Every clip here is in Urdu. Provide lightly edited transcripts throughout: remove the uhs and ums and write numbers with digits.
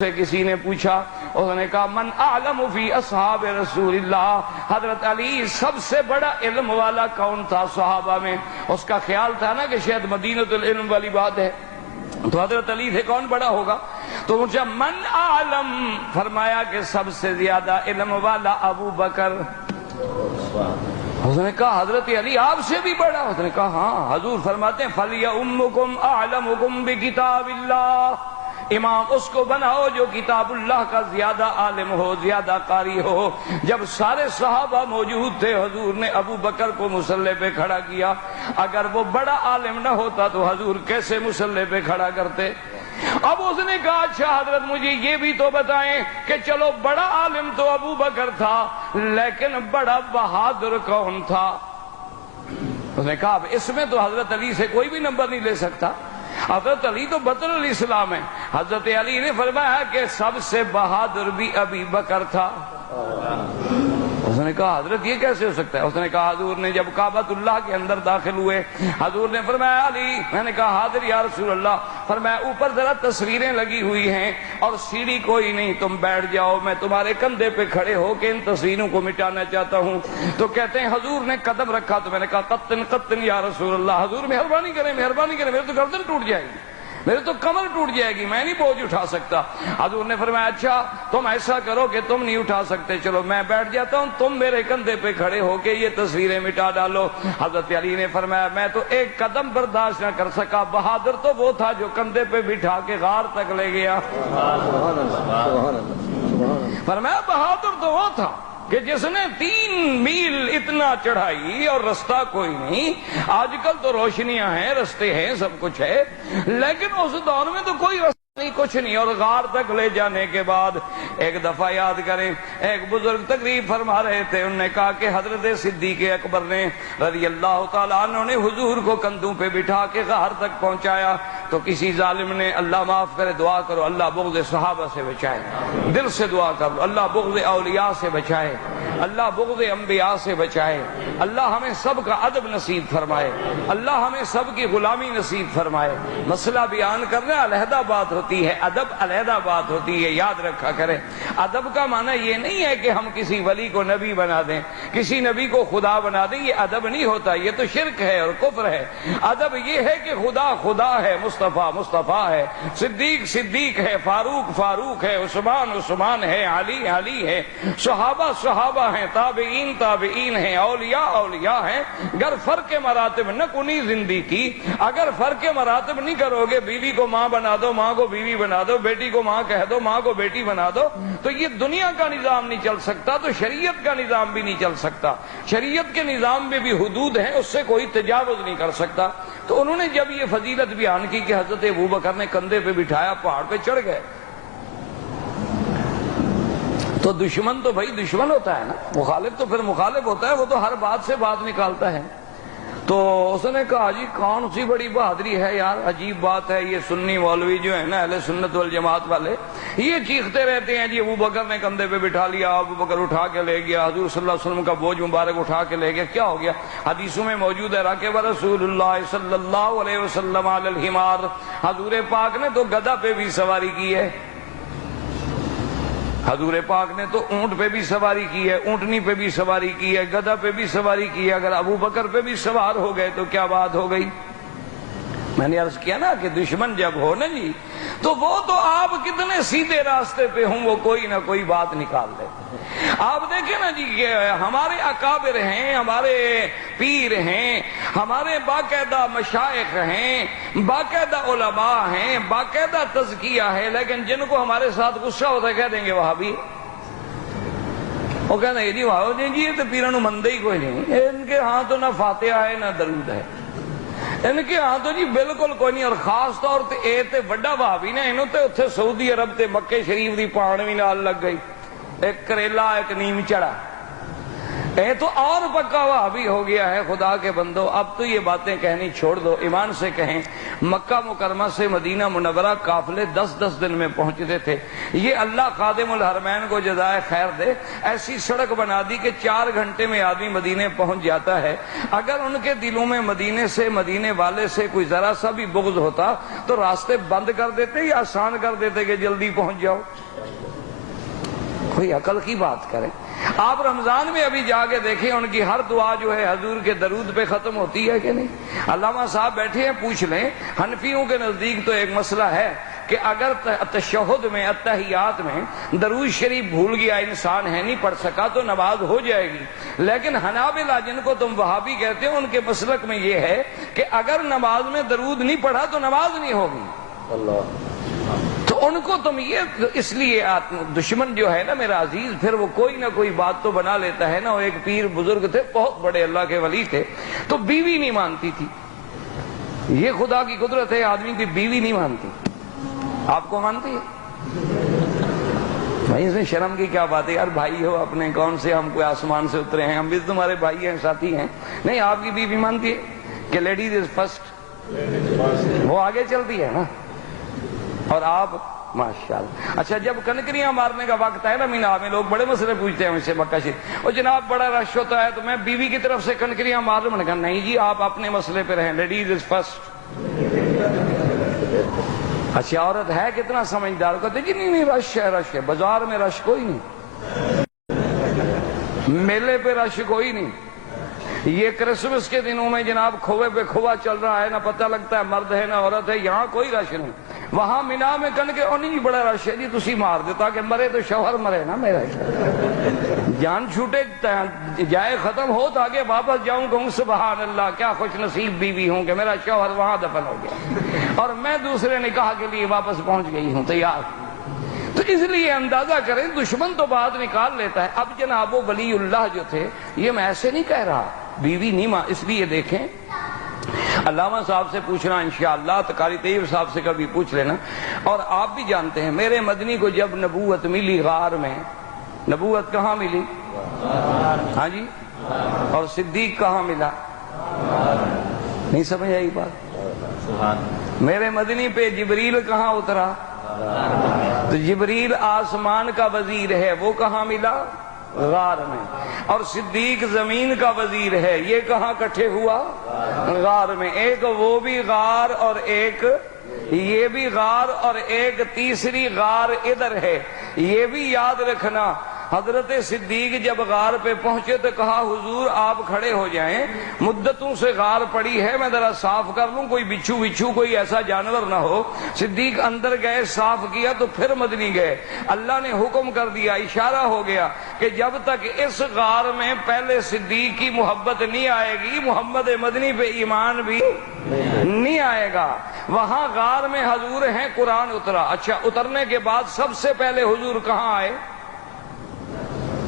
سے کسی نے پوچھا، اس نے کہا من اعلم فی اصحاب رسول اللہ، حضرت علی سب سے بڑا علم والا کون تھا صحابہ میں؟ اس کا خیال تھا نا کہ شاید مدینۃ العلم والی بات ہے، تو حضرت علی سے کون بڑا ہوگا؟ تو پوچھا من اعلم، فرمایا کہ سب سے زیادہ علم والا ابو بکر۔ اس نے کہا حضرت علی آپ سے بھی بڑا؟ اس نے کہا ہاں۔ حضور فرماتے ہیں فَلْيَأُمُّكُمْ أَعْلَمُكُمْ بِكِتَابِ اللَّهِ، امام اس کو بناؤ جو کتاب اللہ کا زیادہ عالم ہو، زیادہ قاری ہو۔ جب سارے صحابہ موجود تھے، حضور نے ابو بکر کو مصلی پہ کھڑا کیا۔ اگر وہ بڑا عالم نہ ہوتا تو حضور کیسے مصلی پہ کھڑا کرتے؟ اب اس نے کہا اچھا حضرت مجھے یہ بھی تو بتائیں کہ چلو بڑا عالم تو ابو بکر تھا، لیکن بڑا بہادر کون تھا؟ اس نے کہا اب اس میں تو حضرت علی سے کوئی بھی نمبر نہیں لے سکتا، حضرت علی تو بدر الاسلام ہے۔ حضرت علی نے فرمایا کہ سب سے بہادر بھی ابی بکر تھا۔ اس نے کہا حضرت یہ کیسے ہو سکتا ہے؟ اس نے کہا حضور نے جب کعبۃ اللہ کے اندر داخل ہوئے، حضور نے فرمایا علی، میں نے کہا حاضر یا رسول اللہ، فرمایا اوپر ذرا تصویریں لگی ہوئی ہیں اور سیڑھی کوئی نہیں، تم بیٹھ جاؤ، میں تمہارے کندھے پہ کھڑے ہو کے ان تصویروں کو مٹانا چاہتا ہوں۔ تو کہتے ہیں حضور نے قدم رکھا تو میں نے کہا قطن قطن یا رسول اللہ، حضور مہربانی کریں مہربانی کریں، میرے تو گردن ٹوٹ جائے گی، میرے تو کمر ٹوٹ جائے گی، میں نہیں بوجھ اٹھا سکتا۔ حضور نے فرمایا اچھا تم ایسا کرو کہ تم نہیں اٹھا سکتے، چلو میں بیٹھ جاتا ہوں، تم میرے کندھے پہ کھڑے ہو کے یہ تصویریں مٹا ڈالو۔ حضرت علی نے فرمایا میں تو ایک قدم برداشت نہ کر سکا، بہادر تو وہ تھا جو کندھے پہ بٹھا کے غار تک لے گیا۔ فرمایا بہادر تو وہ تھا کہ جس نے 3 میل اتنا چڑھائی اور رستہ کوئی نہیں۔ آج کل تو روشنیاں ہیں، رستے ہیں، سب کچھ ہے، لیکن اس دور میں تو کوئی رستہ نہیں، کچھ نہیں، اور غار تک لے جانے کے بعد ایک دفعہ یاد کریں، ایک بزرگ تقریر فرما رہے تھے، انہوں نے کہا کہ حضرت صدیق اکبر نے رضی اللہ تعالیٰ عنہ نے حضور کو کندھوں پہ بٹھا کے غار تک پہنچایا، تو کسی ظالم نے اللہ معاف کرے دعا کرو اللہ بغض صحابہ سے بچائے، دل سے دعا کرو اللہ بغض اولیاء سے بچائے، اللہ بغض انبیاء سے بچائے، اللہ ہمیں سب کا ادب نصیب فرمائے، اللہ ہمیں سب کی غلامی نصیب فرمائے۔ مسئلہ بیان کرنا علیحدہ بات ہوتی ہے، ادب علیحدہ بات ہوتی ہے، یاد رکھا کریں۔ ادب کا معنی یہ نہیں ہے کہ ہم کسی ولی کو نبی بنا دیں، کسی نبی کو خدا بنا دیں، یہ ادب نہیں ہوتا، یہ تو شرک ہے اور کفر ہے۔ ادب یہ ہے کہ خدا خدا ہے، مصطفیٰ مصطفیٰ ہے، صدیق صدیق ہے، فاروق فاروق ہے، عثمان عثمان ہے، علی علی ہے، صحابہ صحابہ ہیں، تابعین تابعین ہیں، اولیاء اولیاء ہیں۔ اگر فرق مراتب نہ کنی زندگی کی، اگر فرق مراتب نہیں کرو گے، بیوی کو ماں بنا دو، ماں کو بیوی بنا دو، بیٹی کو ماں کہہ دو، ماں کو بیٹی بنا دو، تو یہ دنیا کا نظام نہیں چل سکتا، تو شریعت کا نظام بھی نہیں چل سکتا۔ شریعت کے نظام میں بھی حدود ہیں، اس سے کوئی تجاوز نہیں کر سکتا۔ تو انہوں نے جب یہ فضیلت بیان کی کہ حضرت ابوبکر نے کندھے پہ بٹھایا، پہاڑ پہ چڑھ گئے، تو دشمن تو بھائی دشمن ہوتا ہے نا، مخالف تو پھر مخالف ہوتا ہے، وہ تو ہر بات سے بات نکالتا ہے۔ تو اس نے کہا جی کون سی بڑی بہادری ہے یار، عجیب بات ہے، یہ سنی مولوی جو ہے نا اہل سنت والجماعت والے، یہ چیختے رہتے ہیں جی ابوبکر نے کندھے پہ بٹھا لیا، ابوبکر اٹھا کے لے گیا، حضور صلی اللہ علیہ وسلم کا بوجھ مبارک اٹھا کے لے گیا، کیا ہو گیا؟ حدیثوں میں موجود ہے راکب رسول اللہ صلی اللہ علیہ وسلم علی الحمار، حضور پاک نے تو گدھا پہ بھی سواری کی ہے، حضور پاک نے تو اونٹ پہ بھی سواری کی ہے، اونٹنی پہ بھی سواری کی ہے، گدھا پہ بھی سواری کی ہے، اگر ابو بکر پہ بھی سوار ہو گئے تو کیا بات ہو گئی؟ میں نے عرض کیا نا کہ دشمن جب ہو نا جی، تو وہ تو آپ کتنے سیدھے راستے پہ ہوں وہ کوئی نہ کوئی بات نکال دے۔ آپ دیکھیں نا جی کہ ہمارے اکابر ہیں، ہمارے پیر ہیں، ہمارے باقاعدہ مشائخ ہیں، باقاعدہ علماء ہیں، باقاعدہ تزکیہ ہے، لیکن جن کو ہمارے ساتھ غصہ ہوتا ہے کہہ دیں گے وہابی، وہ کہنا یہ جی وہاں جی یہ تو پیروں نو مندے ہی کوئی نہیں، ان کے ہاں تو نہ فاتحہ ہے نہ درود ہے، ان کے ہاں تو جی بالکل کوئی نہیں، اور خاص طور تے اے تے بڑا وہابی نے انہوں تے اتھے سعودی عرب تے مکے شریف دی پاڑوی نال لگ گئی، ایک کریلا ایک نیم چڑا، اے تو اور پکا ہوا بھی ہو گیا ہے خدا کے بندو. اب تو یہ باتیں کہنی چھوڑ دو, ایمان سے کہیں مکہ مکرمہ سے مدینہ منورہ قافلے 10-10 دن میں پہنچتے تھے. یہ اللہ خادم الحرمین کو جزائے خیر دے, ایسی سڑک بنا دی کہ 4 گھنٹے میں آدمی مدینے پہنچ جاتا ہے. اگر ان کے دلوں میں مدینے سے, مدینے والے سے کوئی ذرا سا بھی بغض ہوتا تو راستے بند کر دیتے یا آسان کر دیتے کہ جلدی پہنچ جاؤ. کوئی عقل کی بات کریں. آپ رمضان میں ابھی جا کے دیکھیں ان کی ہر دعا جو ہے حضور کے درود پہ ختم ہوتی ہے کہ نہیں؟ علامہ صاحب بیٹھے ہیں, پوچھ لیں. حنفیوں کے نزدیک تو ایک مسئلہ ہے کہ اگر تشہد میں, اتحیات میں درود شریف بھول گیا انسان ہے, نہیں پڑھ سکا تو نماز ہو جائے گی. لیکن حنابلہ جن کو تم وہابی کہتے ہو, ان کے مسلک میں یہ ہے کہ اگر نماز میں درود نہیں پڑھا تو نماز نہیں ہوگی. اللہ. تو ان کو تم یہ اس لیے دشمن جو ہے نا میرا عزیز, پھر وہ کوئی نہ کوئی بات تو بنا لیتا ہے نا. وہ ایک پیر بزرگ تھے, بہت بڑے اللہ کے ولی تھے, تو بیوی نہیں مانتی تھی. یہ خدا کی قدرت ہے, آدمی کی بیوی نہیں مانتی. آپ کو مانتی ہے بھائی؟ اس میں شرم کی کیا بات ہے یار, بھائی ہو اپنے, کون سے ہم کوئی آسمان سے اترے ہیں, ہم بھی تمہارے بھائی ہیں, ساتھی ہیں. نہیں, آپ کی بیوی مانتی ہے کہ لیڈیز از فرسٹ, وہ آگے چلتی ہے نا, اور آپ ماشاءاللہ. اچھا, جب کنکریاں مارنے کا وقت ہے نا مینا میں, لوگ بڑے مسئلے پوچھتے ہیں مجھ سے مکہ شریف, اور جناب بڑا رش ہوتا ہے تو میں بیوی کی طرف سے کنکریاں مار رہا ہوں. میں نے کہا نہیں جی, آپ اپنے مسئلے پہ رہیں, لیڈیز از فرسٹ. اچھا, عورت ہے کتنا سمجھدار, کہتے جی نہیں رش ہے, رش ہے. بازار میں رش کوئی نہیں, میلے پہ رش کوئی نہیں. یہ کرسمس کے دنوں میں جناب کھوے پہ کھوا چل رہا ہے, نہ پتہ لگتا ہے مرد ہے نہ عورت ہے. یہاں کوئی رش نہیں. وہاں مینا میں کن کے نہیں بڑا رش ہے جی, تسی مار دے تاکہ مرے تو شوہر مرے نا میرا, جان چھوٹے جائے ختم ہو تاکہ واپس جاؤں کہوں سبحان اللہ کیا خوش نصیب بیوی ہوں کہ میرا شوہر وہاں دفن ہو گیا اور میں دوسرے نکاح کے لیے واپس پہنچ گئی ہوں تیار. تو اس لیے اندازہ کریں, دشمن تو بات نکال لیتا ہے. اب جناب وہ ولی اللہ جو تھے, یہ میں ایسے نہیں کہہ رہا بیوی نہیں ماں, اس لیے دیکھیں علامہ صاحب سے پوچھنا انشاءاللہ, قاری طیب صاحب سے کبھی پوچھ لینا. اور آپ بھی جانتے ہیں میرے مدنی کو جب نبوت ملی غار میں, نبوت کہاں ملی؟ ہاں جی. اور صدیق کہاں ملا؟ نہیں سمجھ آئی بات؟ میرے مدنی پہ جبریل کہاں اترا؟ تو جبریل آسمان کا وزیر ہے, وہ کہاں ملا؟ غار میں. اور صدیق زمین کا وزیر ہے, یہ کہاں کٹھے ہوا؟ غار میں. ایک وہ بھی غار اور ایک یہ بھی غار, اور ایک تیسری غار ادھر ہے. یہ بھی یاد رکھنا, حضرت صدیق جب غار پہ پہنچے تو کہا حضور آپ کھڑے ہو جائیں, مدتوں سے غار پڑی ہے, میں ذرا صاف کر لوں, کوئی بچھو کوئی ایسا جانور نہ ہو. صدیق اندر گئے, صاف کیا تو پھر مدنی گئے. اللہ نے حکم کر دیا, اشارہ ہو گیا کہ جب تک اس غار میں پہلے صدیق کی محبت نہیں آئے گی, محمد مدنی پہ ایمان بھی نہیں آئے گا. وہاں غار میں حضور ہیں, قرآن اترا. اچھا, اترنے کے بعد سب سے پہلے حضور کہاں آئے؟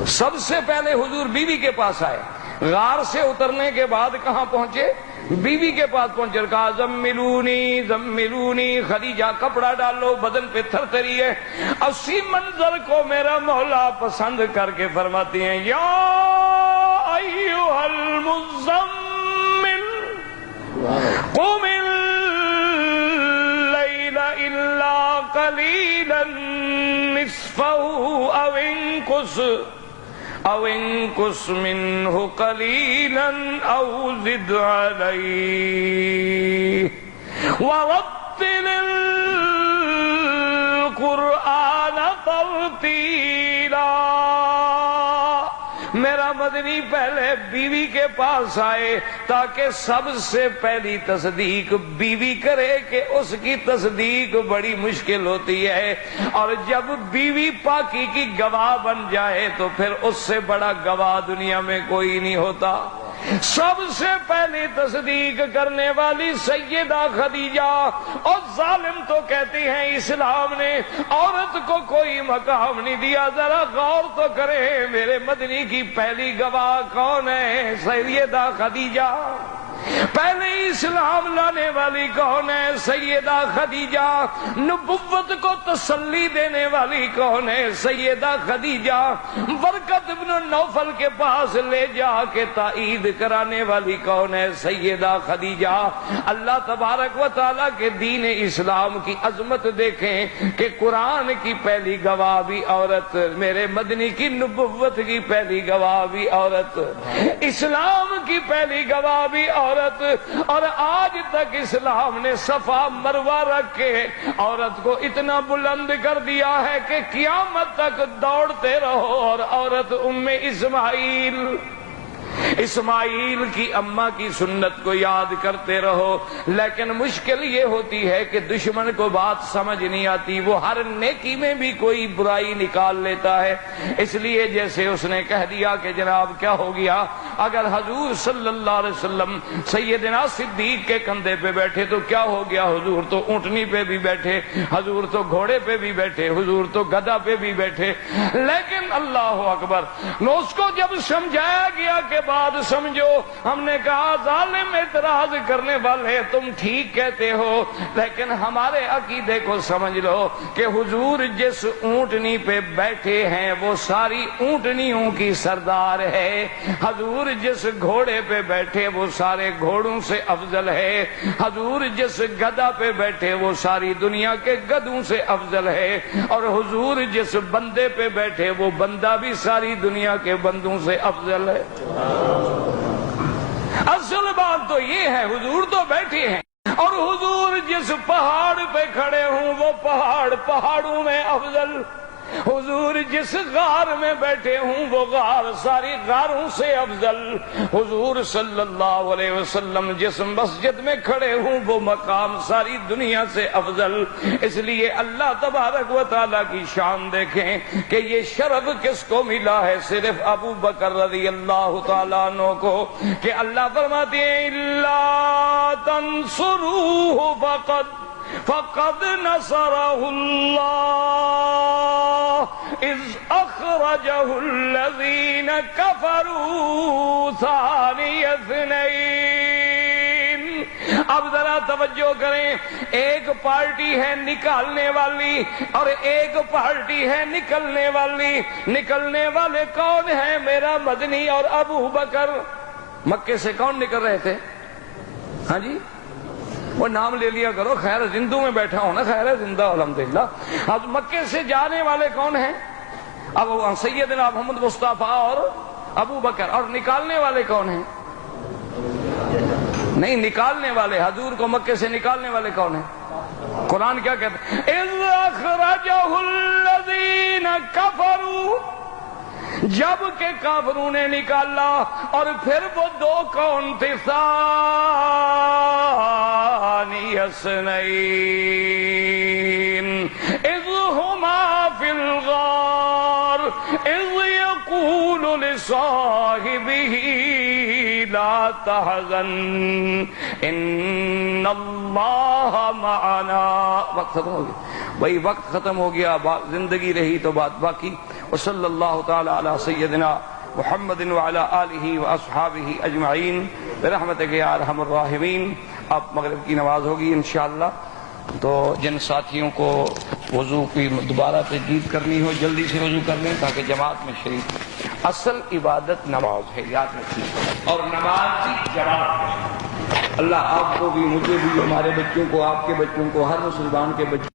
سب سے پہلے حضور بیوی کے پاس آئے. غار سے اترنے کے بعد کہاں پہنچے؟ بیوی کے پاس پہنچے. کہا زملونی زملونی, خدیجہ کپڑا ڈالو, بدن پہ تھر تھری ہے. اسی منظر کو میرا مولا پسند کر کے فرماتی ہیں, یا ایھا المزمل قم اللیل الا قلیلا نصفہ او انقص منہ قلیلا او زد علیہ ورتل القرآن ترتیلا. میرا مدنی پہلے بیوی کے پاس آئے تاکہ سب سے پہلی تصدیق بیوی کرے کہ اس کی تصدیق بڑی مشکل ہوتی ہے, اور جب بیوی پاکی کی گواہ بن جائے تو پھر اس سے بڑا گواہ دنیا میں کوئی نہیں ہوتا. سب سے پہلی تصدیق کرنے والی سیدہ خدیجہ. اور ظالم تو کہتے ہیں اسلام نے عورت کو کوئی مقام نہیں دیا. ذرا غور تو کرے, میرے مدنی کی پہلی گواہ کون ہے؟ سیدہ خدیجہ. پہلے اسلام لانے والی کون ہے؟ سیدہ خدیجہ۔ نبوت کو تسلی دینے والی کون ہے؟ سیدہ خدیجہ۔ برکت ابن نوفل کے پاس لے جا کے تائید کرانے والی کون ہے؟ سیدہ خدیجہ۔ اللہ تبارک و تعالیٰ کے دین اسلام کی عظمت دیکھیں کہ قرآن کی پہلی گواہ بھی عورت، میرے مدنی کی نبوت کی پہلی گواہ بھی عورت، اسلام کی پہلی گواہ بھی عورت، اور آج تک اسلام نے صفا مروہ رکھ کے عورت کو اتنا بلند کر دیا ہے کہ قیامت تک دوڑتے رہو اور عورت اسماعیل کی اماں کی سنت کو یاد کرتے رہو۔ لیکن مشکل یہ ہوتی ہے کہ دشمن کو بات سمجھ نہیں آتی، وہ ہر نیکی میں بھی کوئی برائی نکال لیتا ہے۔ اس لیے جیسے اس نے کہہ دیا کہ جناب کیا ہو گیا، اگر حضور صلی اللہ علیہ وسلم سیدنا صدیق کے کندھے پہ بیٹھے تو کیا ہو گیا، حضور تو اونٹنی پہ بھی بیٹھے، حضور تو گھوڑے پہ بھی بیٹھے، حضور تو گدھا پہ بھی بیٹھے۔ لیکن اللہ اکبر، اس کو جب سمجھایا گیا کہ بات سمجھو، ہم نے کہا ظالم اعتراض کرنے والے تم ٹھیک کہتے ہو، لیکن ہمارے عقیدے کو سمجھ لو کہ حضور جس اونٹنی پہ بیٹھے ہیں وہ ساری اونٹنیوں کی سردار ہے، حضور جس گھوڑے پہ بیٹھے وہ سارے گھوڑوں سے افضل ہے، حضور جس گدھا پہ بیٹھے وہ ساری دنیا کے گدھوں سے افضل ہے، اور حضور جس بندے پہ بیٹھے وہ بندہ بھی ساری دنیا کے بندوں سے افضل ہے۔ اصل بات تو یہ ہے، حضور تو بیٹھے ہیں، اور حضور جس پہاڑ پہ کھڑے ہوں وہ پہاڑ پہاڑوں میں افضل، حضور جس غار میں بیٹھے ہوں وہ غار ساری غاروں سے افضل، حضور صلی اللہ علیہ وسلم جس مسجد میں کھڑے ہوں وہ مقام ساری دنیا سے افضل۔ اس لیے اللہ تبارک و تعالیٰ کی شان دیکھیں کہ یہ شرف کس کو ملا ہے، صرف ابو بکر رضی اللہ تعالیٰ عنہ کو، کہ اللہ فرماتے ہیں الا تنصروہ فقد نصرہ اللہ اذ اخرجہ الذین کفروا ثانی اثنین۔ اب ذرا توجہ کریں، ایک پارٹی ہے نکالنے والی اور ایک پارٹی ہے نکلنے والی۔ نکلنے والے کون ہیں؟ میرا مدنی اور ابو بکر۔ مکے سے کون نکل رہے تھے؟ ہاں جی، وہ نام لے لیا کرو، خیر زندوں میں بیٹھا ہوں نا، خیر زندہ الحمدللہ۔ اب مکے سے جانے والے کون ہیں؟ اب سیدنا محمد مصطفیٰ اور ابو بکر، اور نکالنے والے کون ہیں؟ نہیں، نکالنے والے حضور کو مکے سے نکالنے والے کون ہیں؟ قرآن کیا کہتا ہے؟ اذ اخرجہ الذین کفروا، جب کہ کافروں نے نکالا، اور پھر وہ دو کون تھے؟ ثانی اثنین اذ ہما فی الغار اذ یقول لصاحبہ لا تحزن ان اللہ معنا۔ وقت ختم ہو گیا بھائی، وقت ختم ہو گیا، زندگی رہی تو بات باقی۔ وصلی اللہ تعالی علی سیدنا محمد وعلی آلہ واصحابہ اجمعین برحمتک یا ارحم الراحمین۔ اب مغرب کی نماز ہوگی انشاءاللہ، تو جن ساتھیوں کو وضو کی دوبارہ تجدید کرنی ہو جلدی سے وضو کر لیں تاکہ جماعت میں شریک۔ اصل عبادت نماز ہے، یاد رکھیے، اور نماز کی جماعت ہے۔ اللہ آپ کو بھی، مجھے بھی، ہمارے بچوں کو، آپ کے بچوں کو، ہر مسلمان کے بچوں